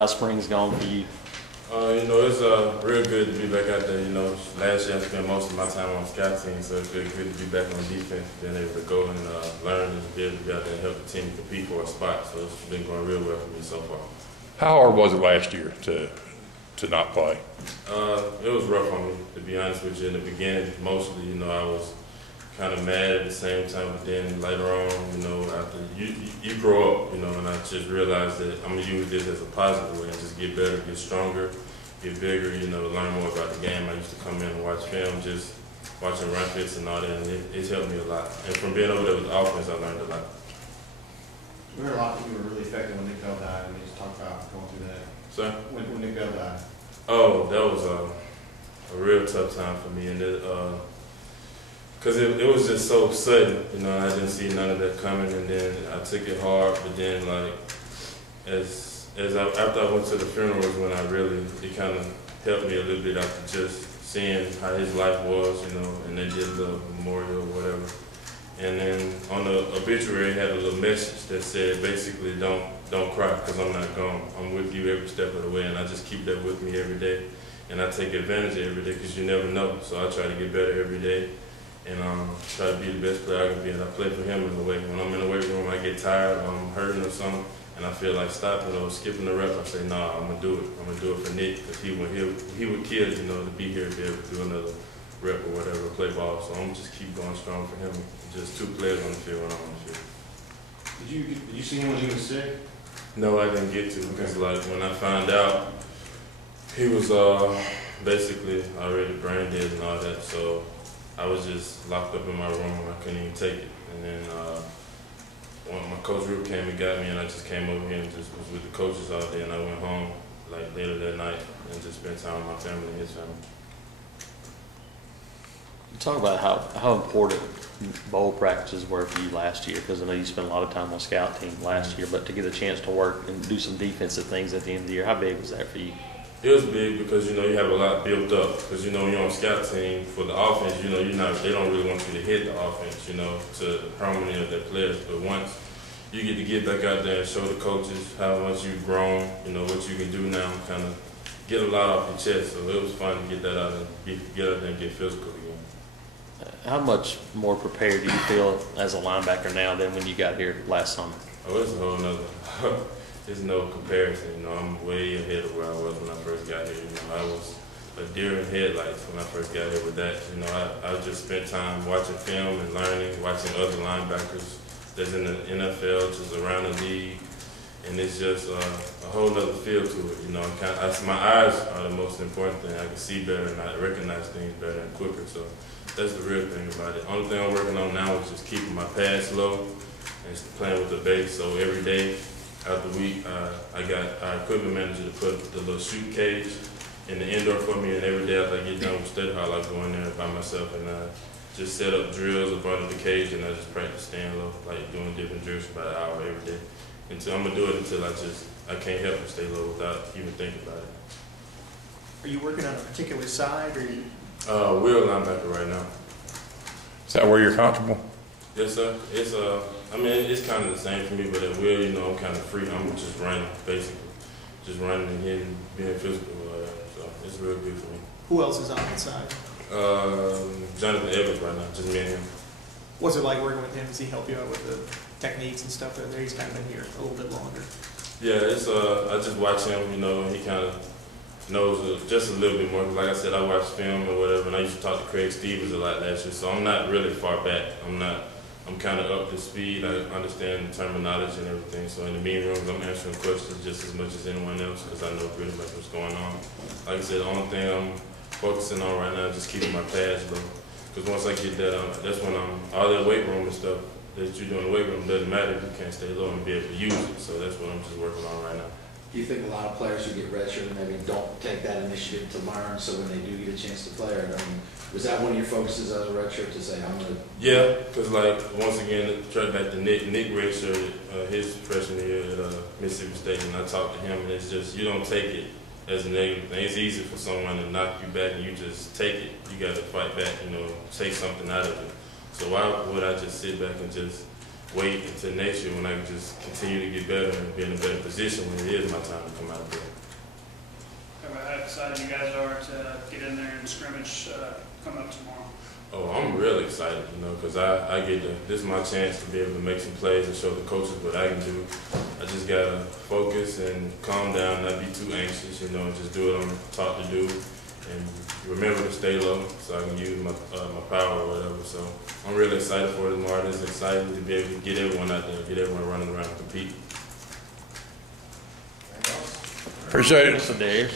How's spring's gone for you? It's real good to be back out there. Last year I spent most of my time on scout team, so it's good to be back on defense, being able to go and learn and be able to be out there and help the team compete for a spot. So it's been going real well for me so far. How hard was it last year to not play? It was rough on me, to be honest with you. In the beginning, mostly, I was kind of mad at the same time, but then later on, after you grow up, and I just realized that I'm gonna use this as a positive way and just get better, get stronger, get bigger, learn more about the game. I used to come in and watch film, just watching run fits and all that, and it's helped me a lot. And from being over there with the offense, I learned a lot. We heard a lot that you were really affected when Nick Chubb died, and we just talked about going through that. So When Nick Chubb died. Oh, that was a real tough time for me, and because it was just so sudden, I didn't see none of that coming, and then I took it hard. But then, after I went to the funeral, was when it kind of helped me a little bit after just seeing how his life was, and they did the memorial or whatever. And then on the obituary, it had a little message that said, basically, don't cry, because I'm not gone. I'm with you every step of the way, and I just keep that with me every day. And I take advantage of every day, because you never know. So I try to get better every day and try to be the best player I can be. And I play for him in a way. When I'm in the weight room, I get tired, or I'm hurting or something, and I feel like stopping or skipping the rep, I say, nah, I'm going to do it. I'm going to do it for Nick, because he would kill, to be here, be able to do another rep or whatever, play ball. So I'm going to just keep going strong for him. Just two players on the field when I'm on the field. Did you see him when he was sick? No, I didn't get to, because when I found out, he was basically already brain dead and all that, so I was just locked up in my room. I couldn't even take it. And then when my coach Rip came and got me, and I just came over here and just was with the coaches all day, and I went home later that night and just spent time with my family and his family. Talk about how important bowl practices were for you last year, because I know you spent a lot of time on scout team last year, but to get a chance to work and do some defensive things at the end of the year, how big was that for you? It was big because, you have a lot built up. Because, when you're on scout team for the offense, they don't really want you to hit the offense, to harmony of their players. But once you get back out there and show the coaches how much you've grown, what you can do now, kind of get a lot off your chest. So it was fun to get that out and get out there and get physical again. How much more prepared do you feel as a linebacker now than when you got here last summer? Oh, it's a whole nother. There's no comparison. I'm way ahead of where I was when I first got here. I was a deer in headlights when I first got here with that. I just spent time watching film and learning, watching other linebackers that's in the NFL, just around the league, and it's just a whole other feel to it. My eyes are the most important thing. I can see better and I recognize things better and quicker. So that's the real thing about it. Only thing I'm working on now is just keeping my pads low and playing with the base. So every day, out the week, I got our equipment manager to put the little shoot cage in the indoor for me, and every day after I get done with study hall, I go in there by myself and just set up drills up under the cage, and I just practice staying low, doing different drills for about an hour every day. Until I'm gonna do it until I can't help but stay low without even thinking about it. Are you working on a particular side, or you? Wheel linebacker right now. Is that where you're comfortable? Yes, sir. It's kind of the same for me, but at wheel, I'm kind of free. I'm just running, basically. Just running and hitting, being physical. So it's real good for me. Who else is on that side? Jonathan Evans right now, just me and him. What's it like working with him? Does he help you out with the techniques and stuff there? He's kind of been here a little bit longer. Yeah, I just watch him, and he kind of knows just a little bit more. Like I said, I watch film or whatever, and I used to talk to Craig Stevens a lot last year, so I'm not really far back. I'm kind of up to speed. I understand the terminology and everything. So in the meeting rooms, I'm answering questions just as much as anyone else, because I know pretty much what's going on. Like I said, the only thing I'm focusing on right now is just keeping my pads low. Because once I get that, that's when all that weight room and stuff that you do in the weight room doesn't matter if you can't stay low and be able to use it. So that's what I'm just working on right now. Do you think a lot of players who get redshirted maybe don't take that initiative to learn, so when they do get a chance to play? Was that one of your focuses as a redshirt to say, I'm going to? Yeah, because once again, try back to Nick. Nick redshirted his freshman year at Mississippi State, and I talked to him, and it's just, you don't take it as a negative thing. It's easy for someone to knock you back, and you just take it. You got to fight back, take something out of it. So why would I just sit back and just wait until next year when I can just continue to get better and be in a better position when it is my time to come out there. excited you guys are to get in there and scrimmage coming up tomorrow? Oh, I'm really excited, you know, because I get to, this is my chance to be able to make some plays and show the coaches what I can do. I just got to focus and calm down, not be too anxious, you know, and just do what I'm taught to do. And remember to stay low so I can use my power or whatever. So I'm really excited for it tomorrow. It's exciting to be able to get everyone out there, get everyone running around and compete. Appreciate it. Mr. Darius.